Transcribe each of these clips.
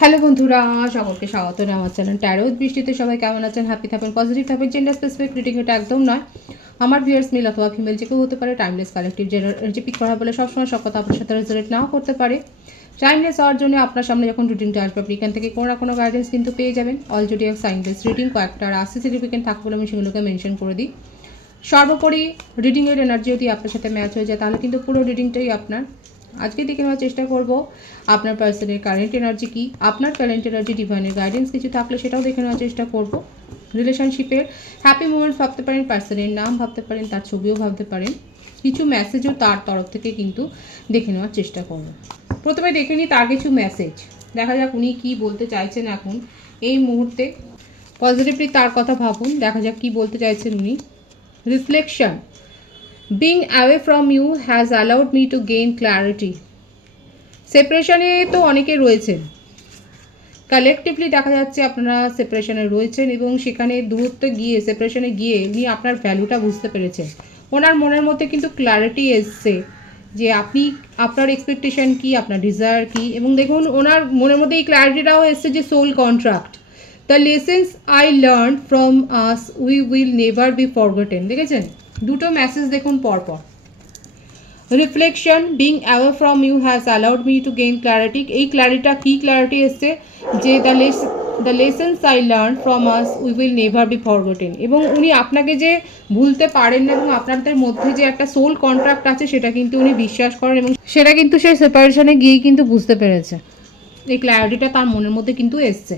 Hello বন্ধুরা, সকলকে স্বাগত আমার চ্যানেল ট্যারো বৃষ্টিতে। সবাই কেমন আছেন? হ্যাপি থাকবেন, পজিটিভ থাকবেন। জেন্ডার স্পেসিফিক রিডিং এটা একদম নয়। আমার ভিউয়ার্স মেল অথবা ফিমেল যে কেউ হতে পারে। টাইমলেস কালেক্টিভ যে পিক করা বলে সবসময় সব কথা আপনার সাথে রেজোনেট নাও করতে পারে। টাইমলেস হওয়ার জন্য আপনার সামনে যখন রিডিংটা আসবে আপনি এখান থেকে কোনো না কোনো গাইডেন্স কিন্তু পেয়ে যাবেন। All zodiac sign base reading কয়েকটা রাশি সিগনিফিকেন্ট থাকবে বলে আমি সেগুলোকে মেনশন করে দিই। সর্বোপরি রিডিংয়ের এনার্জি যদি আপনার সাথে ম্যাচ হয়ে যায় তাহলে কিন্তু পুরো রিডিংটাই আপনার। আজকে দেখে নেওয়ার চেষ্টা করব আপনার পার্সনের কারেন্ট এনার্জি কী, আপনার কারেন্ট এনার্জি ডিভাইনের গাইডেন্স কিছু থাকলে সেটাও দেখে নেওয়ার চেষ্টা করব। রিলেশনশিপের হ্যাপি মোমেন্টস ভাবতে পারেন, পার্সনের নাম ভাবতে পারেন, তার ছবিও ভাবতে পারেন, কিছু মেসেজও তার তরফ থেকে কিন্তু দেখে নেওয়ার চেষ্টা করব। প্রথমে দেখে নিই তার কিছু মেসেজ। দেখা যাক উনি কী বলতে চাইছেন এখন এই মুহূর্তে। পজিটিভলি তার কথা ভাবুন, দেখা যাক কী বলতে চাইছেন উনি। Reflection, being away from you has allowed me to gain clarity. সেপারেশনে তো অনেকে রয়েছেন, কালেকটিভলি দেখা যাচ্ছে আপনারা সেপারেশনে রয়েছেন এবং সেখানে দূরত্বে গিয়ে সেপারেশনে গিয়ে উনি আপনার ভ্যালুটা বুঝতে পেরেছেন। ওনার মনের মধ্যে কিন্তু ক্ল্যারিটি এসছে যে আপনি আপনার এক্সপেকটেশন কী, আপনার ডিজায়ার কী। এবং দেখুন ওনার মনের মধ্যে এই ক্ল্যারিটিটাও এসছে যে soul contract, the lessons I learn from us we will never be forgotten. দেখেছেন দুটো মেসেজ দেখুন পরপর। Reflection, being away from you has allowed me to gain clarity. এই ক্ল্যারিটা কী ক্ল্যারিটি এসছে যে the lessons I learn from us we will never be forgotten. এবং উনি আপনাকে যে ভুলতে পারেন না এবং আপনাদের মধ্যে যে একটা সোল কন্ট্রাক্ট আছে সেটা কিন্তু উনি বিশ্বাস করেন এবং সেটা কিন্তু সেই সেপারেশনে গিয়েই কিন্তু বুঝতে পেরেছে। এই ক্ল্যারিটিটা তার মনের মধ্যে কিন্তু এসছে।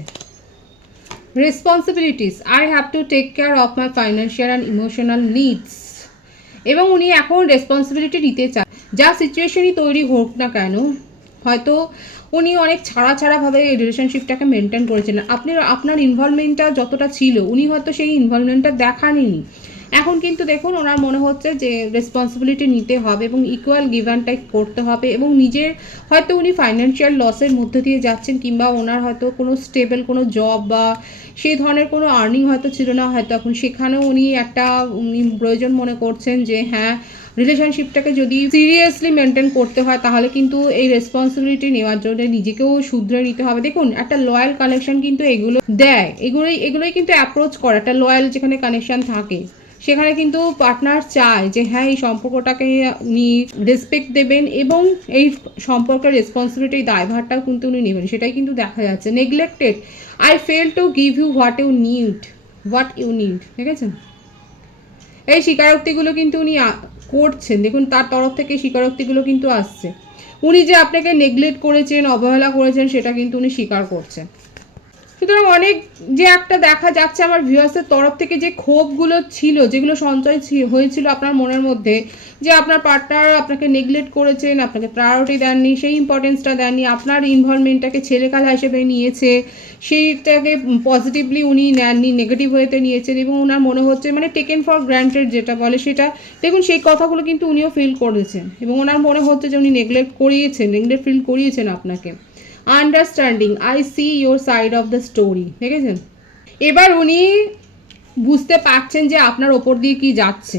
Responsibilities, I have to take care of my financial and emotional needs. এবং উনি এখন রেসপন্সিবিলিটি নিতে চান, যা সিচুয়েশনই তৈরি হোক না কেন। হয়তো উনি অনেক ছাড়াভাবে এই রিলেশনশিপটাকে মেনটেন করেছেন। আপনার ইনভলভমেন্টটা যতটা ছিল উনি হয়তো সেই ইনভলভমেন্টটা দেখাননি। এখন কিন্তু দেখুন ওনার মনে হচ্ছে যে রেসপন্সিবিলিটি নিতে হবে এবং ইকুয়াল গিভ অ্যান্ড টেক করতে হবে। এবং নিজের হয়তো উনি ফাইন্যান্সিয়াল লসের মধ্যে দিয়ে যাচ্ছেন, কিংবা ওনার হয়তো কোনো স্টেবল কোনো জব বা সেই ধরনের কোনো আর্নিং হয়তো ছিল না, হয়তো এখন সেখানেও উনি প্রয়োজন মনে করছেন যে হ্যাঁ রিলেশনশিপটাকে যদি সিরিয়াসলি মেনটেন করতে হয় তাহলে কিন্তু এই রেসপন্সিবিলিটি নেওয়ার জন্য নিজেকেও শুধরে নিতে হবে। দেখুন একটা লয়াল কানেকশন কিন্তু এগুলো দেয়, এগুলোই কিন্তু অ্যাপ্রোচ করে। একটা লয়াল যেখানে কানেকশন থাকে সেখানে কিন্তু পার্টনার চায় যে হ্যাঁ এই সম্পর্কটাকে উনি রেসপেক্ট দেবেন এবং এই সম্পর্কের রেসপন্সিবিলিটি দায়ভারটাও কিন্তু উনি নেবেন, সেটাই কিন্তু দেখা যাচ্ছে। Neglected, I fail to give you what you need. ঠিক আছে, এই স্বীকারোক্তিগুলো কিন্তু উনি করছেন। দেখুন তার তরফ থেকে স্বীকারোক্তিগুলো কিন্তু আসছে। উনি যে আপনাকে নেগলেক্ট করেছেন, অবহেলা করেছেন সেটা কিন্তু উনি স্বীকার করছেন। সুতরাং অনেক যে একটা দেখা যাচ্ছে আমার ভিউয়ার্সের তরফ থেকে যে ক্ষোভগুলো ছিল, যেগুলো সঞ্চয় হয়েছিল আপনার মনের মধ্যে, যে আপনার পার্টনার আপনাকে নেগলেক্ট করেছেন, আপনাকে প্রায়োরিটি দেননি, সেই ইম্পর্টেন্সটা দেননি, আপনার ইনভলভমেন্টটাকে ছেলেখেলা হিসেবে নিয়েছে, সেইটাকে পজিটিভলি উনি নেননি, নেগেটিভ ওয়েতে নিয়েছেন এবং ওনার মনে হচ্ছে মানে টেকেন ফর গ্র্যান্টেড যেটা বলে সেটা। দেখুন সেই কথাগুলো কিন্তু উনিও ফিল করেছেন এবং ওনার মনে হচ্ছে যে উনি নেগলেক্ট ফিল করিয়েছেন আপনাকে। Understanding, I see your side of the story. ঠিক আছে, এবার উনি বুঝতে পারছেন যে আপনার ওপর দিয়ে কি যাচ্ছে।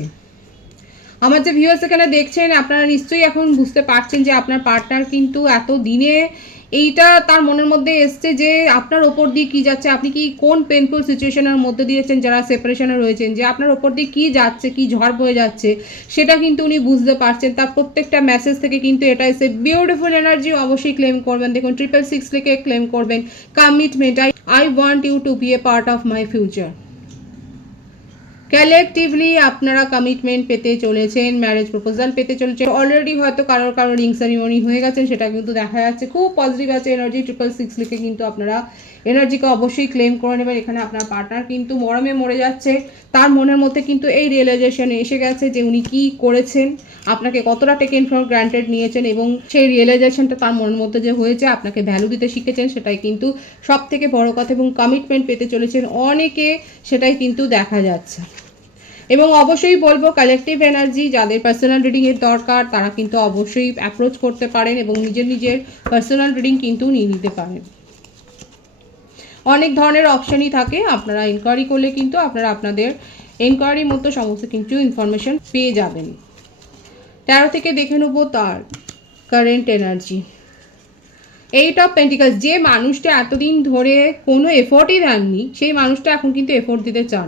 আমার যে ভিউয়ার্স এখানে দেখছেন আপনারা নিশ্চয়ই এখন বুঝতে পারছেন যে আপনার পার্টনার কিন্তু এত দিনে এইটা তার মনের মধ্যে এসছে যে আপনার ওপর দিয়ে কী যাচ্ছে, আপনি কি কোন পেনফুল সিচুয়েশনের মধ্যে দিয়েছেন যারা সেপারেশনে রয়েছেন, যে আপনার ওপর দিয়ে কী যাচ্ছে, কী ঝড় বয়ে যাচ্ছে সেটা কিন্তু উনি বুঝতে পারছেন। তার প্রত্যেকটা মেসেজ থেকে কিন্তু এটা এসে বিউটিফুল এনার্জি অবশ্যই ক্লেম করবেন। দেখুন 666 লিখে ক্লেম করবেন commitment, I want you to be a part of my future. Collectively আপনারা কমিটমেন্ট পেতে চলেছেন, ম্যারেজ প্রপোজাল পেতে চলেছেন। অলরেডি হয়তো কারোর রিং সেরিমনি হয়ে গেছেন, সেটা কিন্তু দেখা যাচ্ছে। খুব পজিটিভ আছে এনার্জি। 666 লিখে কিন্তু আপনারা এনার্জিকে অবশ্যই ক্লেম করে নেবেন। এখানে আপনার পার্টনার কিন্তু মরমে মরে যাচ্ছে, তার মনের মধ্যে কিন্তু এই রিয়েলাইজেশন এসে গেছে যে উনি কী করেছেন, আপনাকে কতটা টেকেন ফর গ্রান্টেড নিয়েছেন এবং সেই রিয়েলাইজেশনটা তার মনের মধ্যে যে হয়েছে, আপনাকে ভ্যালু দিতে শিখেছেন, সেটাই কিন্তু সব থেকে বড় কথা। এবং কমিটমেন্ট পেতে চলেছেন অনেকে, সেটাই কিন্তু দেখা যাচ্ছে। এবং অবশ্যই বলবো কালেকটিভ এনার্জি যাদের পার্সোনাল রিডিংয়ের দরকার তারা কিন্তু অবশ্যই অ্যাপ্রোচ করতে পারেন এবং নিজের পার্সোনাল রিডিং কিন্তু নিয়ে নিতে পারেন। অনেক ধরনের অপশনই থাকে, আপনারা এনকোয়ারি করলে কিন্তু আপনারা আপনাদের এনকোয়ারির মতো সমস্ত কিছু ইনফরমেশন পেয়ে যাবেন। 13 থেকে দেখে নেবো তার current energy. Eight of pentacles, যে মানুষটা এতদিন ধরে কোনো এফোর্টই দেননি সেই মানুষটা এখন কিন্তু এফোর্ট দিতে চান,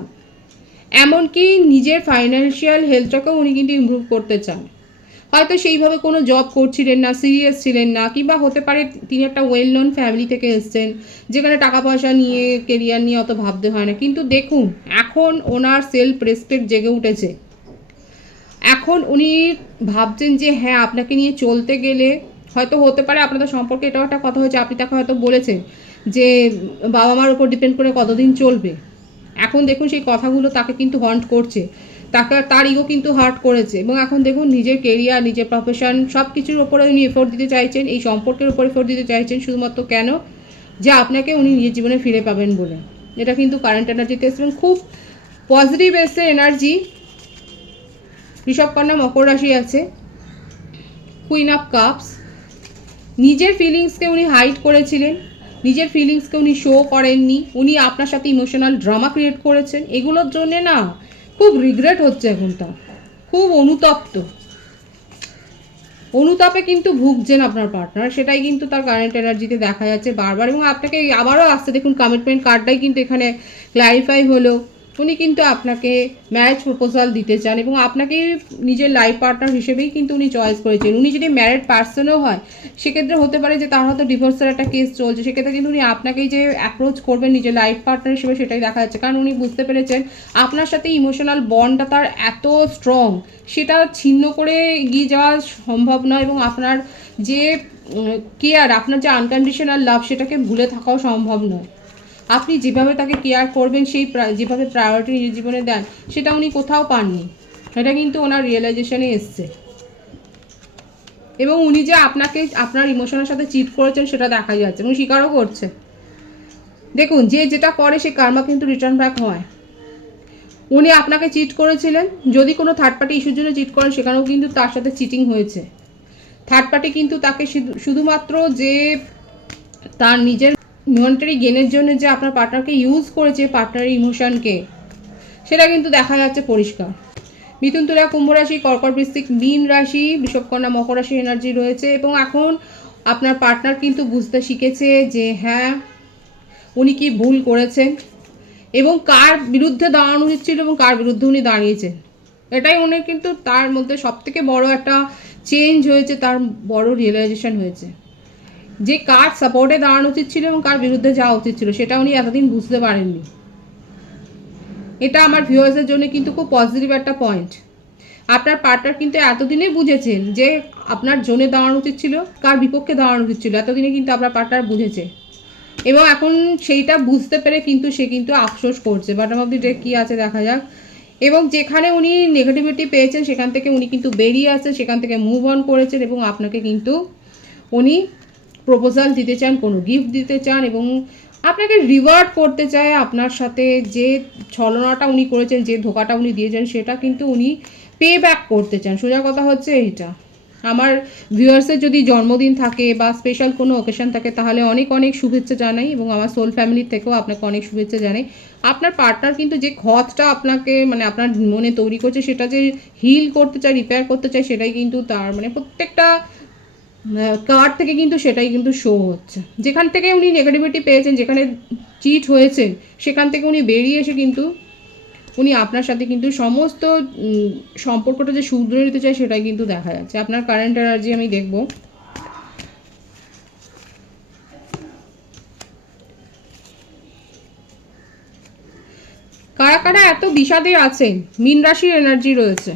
এমনকি নিজের ফাইন্যান্সিয়াল হেলথটাকেও উনি কিন্তু ইমপ্রুভ করতে চান। হয়তো সেইভাবে কোনো জব করছিলেন না, সিরিয়াস ছিলেন না, কিংবা হতে পারে তিনি একটা ওয়েল নোন ফ্যামিলি থেকে এসছেন যেখানে টাকা পয়সা নিয়ে কেরিয়ার নিয়ে অত ভাবতে হয় না। কিন্তু দেখুন এখন ওনার সেলফ রেসপেক্ট জেগে উঠেছে। এখন উনি ভাবছেন যে হ্যাঁ আপনাকে নিয়ে চলতে গেলে হয়তো হতে পারে আপনাদের সম্পর্কে এটাও একটা কথা হয়েছে, আপনি তাকে হয়তো বলেছেন যে বাবা মার উপর ডিপেন্ড করে কতদিন চলবে। এখন দেখুন সেই কথাগুলো তাকে কিন্তু হন্ট করছে, তাকে তার ইগো কিন্তু হার্ট করেছে। এবং এখন দেখুন নিজের কেরিয়ার, নিজের প্রফেশন সব কিছুর ওপরে উনি এফোর্ট দিতে চাইছেন, এই সম্পর্কের উপর এফোর্ট দিতে চাইছেন শুধুমাত্র কেন, যে আপনাকে উনি নিজের জীবনে ফিরে পাবেন বলে। এটা কিন্তু কারেন্ট এনার্জিতে এসেছেন, খুব পজিটিভ এসছে এনার্জি। ঋষভকন্যা মকর রাশি আছে, কুইন অফ কাপস। নিজের ফিলিংসকে উনি হাইড করেছিলেন, নিজের ফিলিংসকে উনি শো করেননি, উনি আপনার সাথে ইমোশনাল ড্রামা ক্রিয়েট করেছেন। এগুলোর জন্যে না খুব রিগ্রেট হচ্ছে এখন, তার খুব অনুতাপে কিন্তু ভুগছেন আপনার পার্টনার, সেটাই কিন্তু তার কারেন্ট এনার্জিতে দেখা যাচ্ছে বারবার। এবং আপনাকে আবারও আসছে দেখুন কমিটমেন্ট কার্ডটাই কিন্তু এখানে ক্ল্যারিফাই হলো। উনি কিন্তু আপনাকে ম্যারেজ প্রপোজাল দিতে চান এবং আপনাকে নিজের লাইফ পার্টনার হিসেবেই কিন্তু উনি চয়েস করেছেন। উনি যদি ম্যারিড পার্সনও হয় সেক্ষেত্রে হতে পারে যে তার হয়তো ডিভোর্সের একটা কেস চলছে, সেক্ষেত্রে কিন্তু উনি আপনাকেই যে অ্যাপ্রোচ করবেন নিজের লাইফ পার্টনার হিসেবে সেটাই দেখা যাচ্ছে। কারণ উনি বুঝতে পেরেছেন আপনার সাথে ইমোশনাল বন্ডটা তার এত স্ট্রং, সেটা ছিন্ন করে এগিয়ে যাওয়া সম্ভব নয়। এবং আপনার যে কেয়ার, আপনার যে আনকন্ডিশনাল লাভ, সেটাকে ভুলে থাকাও সম্ভব নয়। আপনি যেভাবে তাকে কেয়ার করবেন, সেই যেভাবে প্রায়োরিটি নিজের জীবনে দেন, সেটা উনি কোথাও পাননি। এটা কিন্তু ওনার রিয়েলাইজেশনে এসছে। এবং উনি যে আপনাকে আপনার ইমোশনের সাথে চিট করেছেন সেটা দেখা যাচ্ছে এবং স্বীকারও করছে। দেখুন যে যেটা করে সে কার্মা কিন্তু রিটার্ন ব্যাক হয়। উনি আপনাকে চিট করেছিলেন, যদি কোনো থার্ড পার্টি ইস্যুর জন্য চিট করেন সেখানেও কিন্তু তার সাথে চিটিং হয়েছে। থার্ড পার্টি কিন্তু তাকে শুধুমাত্র যে তার নিজের মনিটারি গেনের জন্য যে আপনার পার্টনারকে ইউজ করেছে, পার্টনারের ইমোশনকে, সেটা কিন্তু দেখা যাচ্ছে পরিষ্কার। মিথুন, তুলা, কুম্ভ রাশি, কর্কট, বৃশ্চিক, মীন রাশি, বৃষভকন্যা, মকর রাশি এনার্জি রয়েছে। এবং এখন আপনার পার্টনার কিন্তু বুঝতে শিখেছে যে হ্যাঁ উনি কি ভুল করেছেন এবং কার বিরুদ্ধে দাঁড়ানো উচিত ছিল এবং কার বিরুদ্ধে উনি দাঁড়িয়েছেন। এটাই উনি কিন্তু তার মধ্যে সবথেকে বড় একটা চেঞ্জ হয়েছে, তার বড় রিয়েলাইজেশন হয়েছে যে কার সাপোর্টে দাঁড়ানো উচিত ছিল এবং কার বিরুদ্ধে যাওয়া উচিত ছিল, সেটা উনি এতদিন বুঝতে পারেননি। এটা আমার ভিউয়ার্সের জন্য কিন্তু খুব পজিটিভ একটা পয়েন্ট। আপনার পার্টনার কিন্তু এতদিনে বুঝেছেন যে আপনার জোনে দাঁড়ানো উচিত ছিল, কার বিপক্ষে দাঁড়ানো উচিত ছিল, এতদিনে কিন্তু আপনার পার্টনার বুঝেছে। এবং এখন সেইটা বুঝতে পেরে কিন্তু সে কিন্তু আফসোস করছে। বটম অফ দি ডেক কী আছে দেখা যাক। এবং যেখানে উনি নেগেটিভিটি পেয়েছেন সেখান থেকে উনি কিন্তু বেরিয়ে আসছেন, সেখান থেকে মুভ অন করেছেন এবং আপনাকে কিন্তু উনি প্রপোজাল দিতে চান, কোনো গিফট দিতে চান এবং আপনাকে রিওয়ার্ড করতে চায়। আপনার সাথে যে ছলনাটা উনি করেছেন, যে ধোকাটা উনি দিয়েছেন, সেটা কিন্তু উনি পে ব্যাক করতে চান। সোজা কথা হচ্ছে এইটা। আমার ভিউয়ার্সের যদি জন্মদিন থাকে বা স্পেশাল কোনো অকেশন থাকে তাহলে অনেক অনেক শুভেচ্ছা জানাই এবং আমার সোল ফ্যামিলির থেকেও আপনাকে অনেক শুভেচ্ছা জানাই। আপনার পার্টনার কিন্তু যে ক্ষতটা আপনাকে মানে আপনার মনে তৈরি করছে, সেটা যে হিল করতে চায়, রিপেয়ার করতে চায়, সেটাই কিন্তু তার মানে প্রত্যেকটা কার্ড থেকে কিন্তু সেটাই কিন্তু শো হচ্ছে। যেখান থেকে উনি নেগেটিভিটি পেয়েছেন, যেখানে চিট হয়েছে, সেখান থেকে উনি বেরিয়ে এসে কিন্তু উনি আপনার সাথে কিন্তু সমস্ত সম্পর্কটা যে শুধরে নিতে চায় সেটাই কিন্তু দেখা যাচ্ছে। আপনার কারেন্ট এনার্জি আমি দেখব। কারা কারা এত বিষাদে আছেন, মীন রাশির এনার্জি রয়েছে।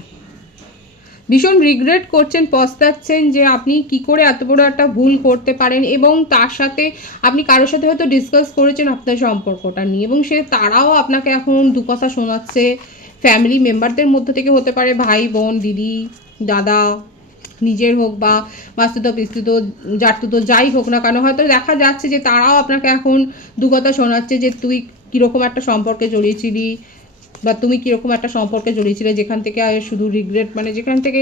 ভীষণ রিগ্রেট করছেন, পস্তাচ্ছেন যে আপনি কি করে এত বড় একটা ভুল করতে পারেন। এবং তার সাথে আপনি কারোর সাথে হয়তো ডিসকাস করেছেন আপনার সম্পর্কটা নিয়ে এবং তারাও আপনাকে এখন দু কথা শোনাচ্ছে। ফ্যামিলি মেম্বারদের মধ্যে থেকে হতে পারে, ভাই বোন, দিদি, দাদা, নিজের হোক বা মাস্তুতো পিস্তুতো জাতুতো যাই হোক না কেন, হয়তো দেখা যাচ্ছে যে তারাও আপনাকে এখন দু কথা শোনাচ্ছে যে তুই কীরকম একটা সম্পর্কে জড়িয়েছিলি বা তুমি কীরকম একটা সম্পর্কে জড়িয়েছিলে যেখান থেকে শুধু রিগ্রেট, মানে যেখান থেকে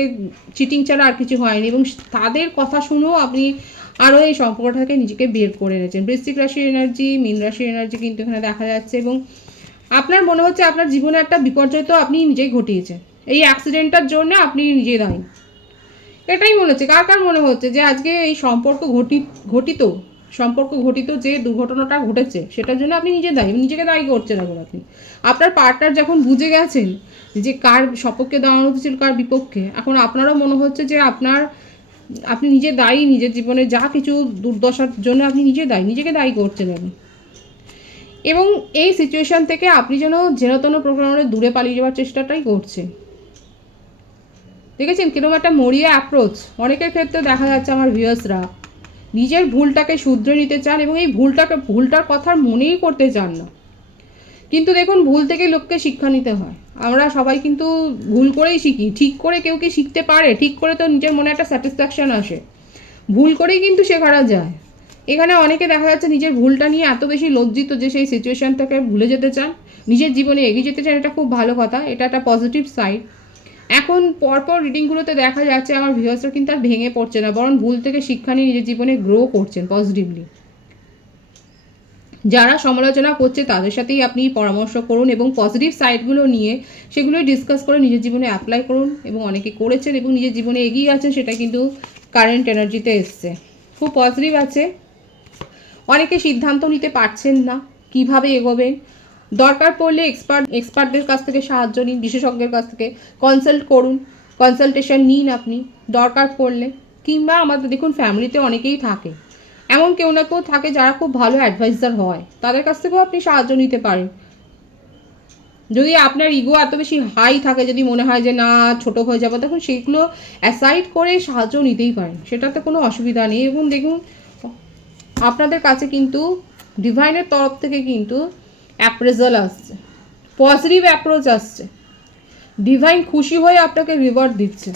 চিটিং ছাড়া আর কিছু হয়নি। এবং তাদের কথা শুনেও আপনি আরও এই সম্পর্কটা থেকে নিজেকে বের করে এনেছেন। বৃশ্চিক রাশির এনার্জি, মীন রাশির এনার্জি কিন্তু এখানে দেখা যাচ্ছে। এবং আপনার মনে হচ্ছে আপনার জীবনে একটা বিপর্যয় তো আপনি নিজেই ঘটিয়েছেন, এই অ্যাক্সিডেন্টটার জন্য আপনি নিজেই দায়ী। এটাই মনে হচ্ছে। কার কার মনে হচ্ছে যে আজকে এই সম্পর্ক ঘটিত সম্পর্ক ঘটিত যে দুর্ঘটনাটা ঘটেছে সেটার জন্য আপনি নিজেকে দায়ী করছেন। এখন আপনার পার্টনার যখন বুঝে গেছেন যে কার সপক্ষে দাঁড়ানো ছিল কার বিপক্ষে, এখন আপনারও মনে হচ্ছে যে আপনি নিজে দায়ী, নিজের জীবনে যা কিছু দুর্দশার জন্য আপনি নিজেকে দায়ী করছেন আপনি। এবং এই সিচুয়েশান থেকে আপনি যেন যেনতেন প্রকারে দূরে পালিয়ে যাওয়ার চেষ্টাটাই করছেন। দেখেছেন কিরকম একটা মরিয়া অ্যাপ্রোচ। অনেকের ক্ষেত্রে দেখা যাচ্ছে আমার ভিউয়ার্সরা নিজের ভুলটাকে শুধরে নিতে চান এবং এই ভুলটার কথা মনেই করতে চান না। কিন্তু দেখুন, ভুল থেকে লোককে শিক্ষা নিতে হয়। আমরা সবাই কিন্তু ভুল করেই শিখি। ঠিক করে কেউ কি শিখতে পারে? ঠিক করে তো নিজের মনে একটা স্যাটিসফ্যাকশান আসে। ভুল করেই কিন্তু শেখানো যায়। এখানে অনেকে দেখা যাচ্ছে নিজের ভুলটা নিয়ে এত বেশি লজ্জিত যে সেই সিচুয়েশান থেকে ভুলে যেতে চান, নিজের জীবনে এগিয়ে যেতে চান। এটা খুব ভালো কথা, এটা একটা পজিটিভ সাইড। এখন পরপর রিডিংগুলোতে দেখা যাচ্ছে আমার ভিউয়ার্সরা কিন্তু আর ভেঙে পড়ছে না, বরং ভুল থেকে শিক্ষা নিয়ে নিজের জীবনে গ্রো করছেন পজিটিভলি। যারা সমালোচনা করছে তাদের সাথেই আপনি পরামর্শ করুন এবং পজিটিভ সাইডগুলো নিয়ে সেগুলোই ডিসকাস করে নিজের জীবনে অ্যাপ্লাই করুন। এবং অনেকে করেছেন এবং নিজের জীবনে এগিয়ে আছেন, সেটা কিন্তু কারেন্ট এনার্জিতে এসছে, খুব পজিটিভ আছে। অনেকে সিদ্ধান্ত নিতে পারছেন না কিভাবে এগোবেন। দরকার পড়লে এক্সপার্টদের কাছ থেকে সাহায্য নিন, বিশেষজ্ঞের কাছ থেকে কনসাল্ট করুন, কনসালটেশন নিন আপনি দরকার পড়লে। কিংবা আমাদের দেখুন ফ্যামিলিতে অনেকেই থাকে, এমন কেউ না কেউ থাকে যারা খুব ভালো অ্যাডভাইজার হয়, তাদের কাছ থেকেও আপনি সাহায্য নিতে পারেন। যদি আপনার ইগো এত বেশি হাই থাকে, যদি মনে হয় যে না ছোট হয়ে যাবো, তখন সেগুলো অ্যাসাইড করে সাহায্য নিতেই পারেন, সেটাতে কোনো অসুবিধা নেই। এবং দেখুন আপনাদের কাছে কিন্তু ডিভাইনের তরফ থেকে কিন্তু অ্যাপ্রেজাল আসছে, পজিটিভ অ্যাপ্রোচ আসছে। ডিভাইন খুশি হয়ে আপনাকে রিওয়ার্ড দিচ্ছে।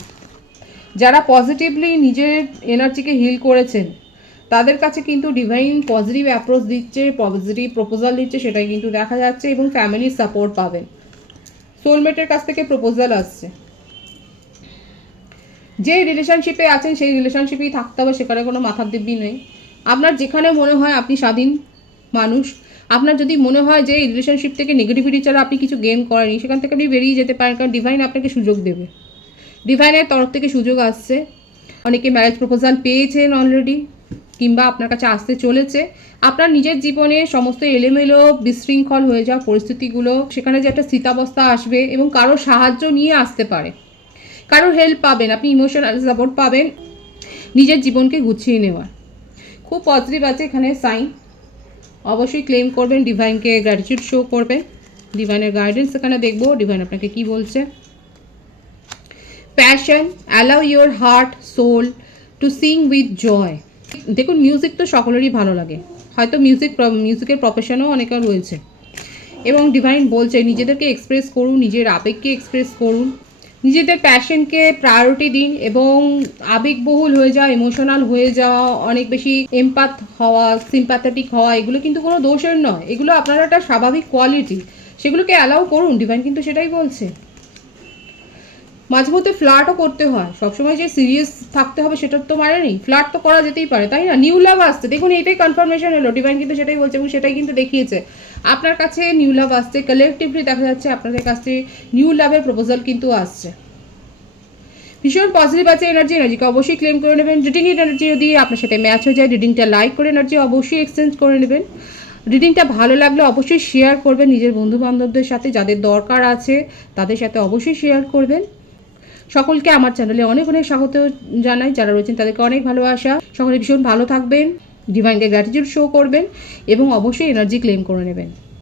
যারা পজিটিভলি নিজের এনার্জিকে হিল করেছেন তাদের কাছে কিন্তু ডিভাইন পজিটিভ অ্যাপ্রোচ দিচ্ছে, পজিটিভ প্রপোজাল দিচ্ছে, সেটাই কিন্তু দেখা যাচ্ছে। এবং ফ্যামিলির সাপোর্ট পাবেন, সোলমেটের কাছ থেকে প্রপোজাল আসছে। যে রিলেশনশিপে আছেন সেই রিলেশনশিপেই থাকতে হবে, সেখানে কোনো মাথার দিব্যি নেই। আপনার যেখানে মনে হয় আপনি স্বাধীন মানুষ, আপনার যদি মনে হয় যে এই রিলেশনশিপ থেকে নেগেটিভিটি ছাড়া আপনি কিছু গেম করেনি, সেখান থেকে আপনি বেরিয়ে যেতে পারেন, কারণ ডিভাইন আপনাকে সুযোগ দেবে। ডিভাইনের তরফ থেকে সুযোগ আসছে। অনেকে ম্যারেজ প্রপোজাল পেয়েছেন অলরেডি, কিংবা আপনার কাছে আসতে চলেছে। আপনার নিজের জীবনে সমস্ত এলোমেলো বিশৃঙ্খল হয়ে যাওয়া পরিস্থিতিগুলো, সেখানে যে একটা স্থিতাবস্থা আসবে এবং কারো সাহায্য নিয়ে আসতে পারে, কারো হেল্প পাবেন, আপনি ইমোশনাল সাপোর্ট পাবেন নিজের জীবনকে গুছিয়ে নেওয়ার। খুব পজিটিভ আছে এখানে সাইন। অবশ্যই ক্লেম করবেন, ডিভাইনকে গ্র্যাটিটিউড শো করবেন। ডিভাইনের গাইডেন্স এখানে দেখবো, ডিভাইন আপনাকে কি বলছে। Passion, allow your heart soul to sing with joy. দেখুন মিউজিক তো সকলেরই ভালো লাগে, হয়তো মিউজিকের প্রফেশনও অনেকের রয়েছে। এবং ডিভাইন বলছে নিজেদেরকে এক্সপ্রেস করুন, নিজের আবেগকে এক্সপ্রেস করুন, নিজেদের প্যাশনকে প্রায়োরিটি দিন। এবং আবেগবহুল হয়ে যাওয়া, ইমোশনাল হয়ে যাওয়া, অনেক বেশি এমপ্যাথ হওয়া, সিম্প্যাথেটিক হওয়া, এগুলো কিন্তু কোনো দোষের নয়, এগুলো আপনার একটা স্বাভাবিক কোয়ালিটি, সেগুলোকে অ্যালাউ করুন। ডিভাইন কিন্তু সেটাই বলছে। মাঝে মধ্যে ফ্লার্টও করতে হয়, সবসময় যে সিরিয়াস থাকতে হবে সেটার তো মানে নেই, ফ্লার্ট তো করা যেতেই পারে, তাই না? নিউ লাভ আসছে, দেখুন এটাই কনফার্মেশন হলো, ডিভাইন কিন্তু সেটাই বলছে এবং সেটাই কিন্তু দেখিয়েছে। আপনার কাছে নিউ লাভ আসছে, কালেকটিভলি দেখা যাচ্ছে আপনাদের কাছে নিউ লাভের প্রপোজাল কিন্তু আসছে। ভীষণ পজিটিভ আছে এনার্জিকে অবশ্যই ক্লেম করে নেবেন। রিডিং এনার্জি যদি আপনার সাথে ম্যাচ হয়ে যায়, রিডিংটা লাইক করে এনার্জি অবশ্যই এক্সচেঞ্জ করে নেবেন। রিডিংটা ভালো লাগলে অবশ্যই শেয়ার করবেন নিজের বন্ধুবান্ধবদের সাথে, যাদের দরকার আছে তাদের সাথে অবশ্যই শেয়ার করবেন। সকলকে আমার চ্যানেলে অনেক অনেক স্বাগত জানাই, যারা রয়েছেন তাদেরকে অনেক ভালোবাসা। সকলে ভীষণ ভালো থাকবেন, ডিভাইনকে গ্র্যাটিটিউড শো করবেন এবং অবশ্যই এনার্জি ক্লেম করে নেবেন।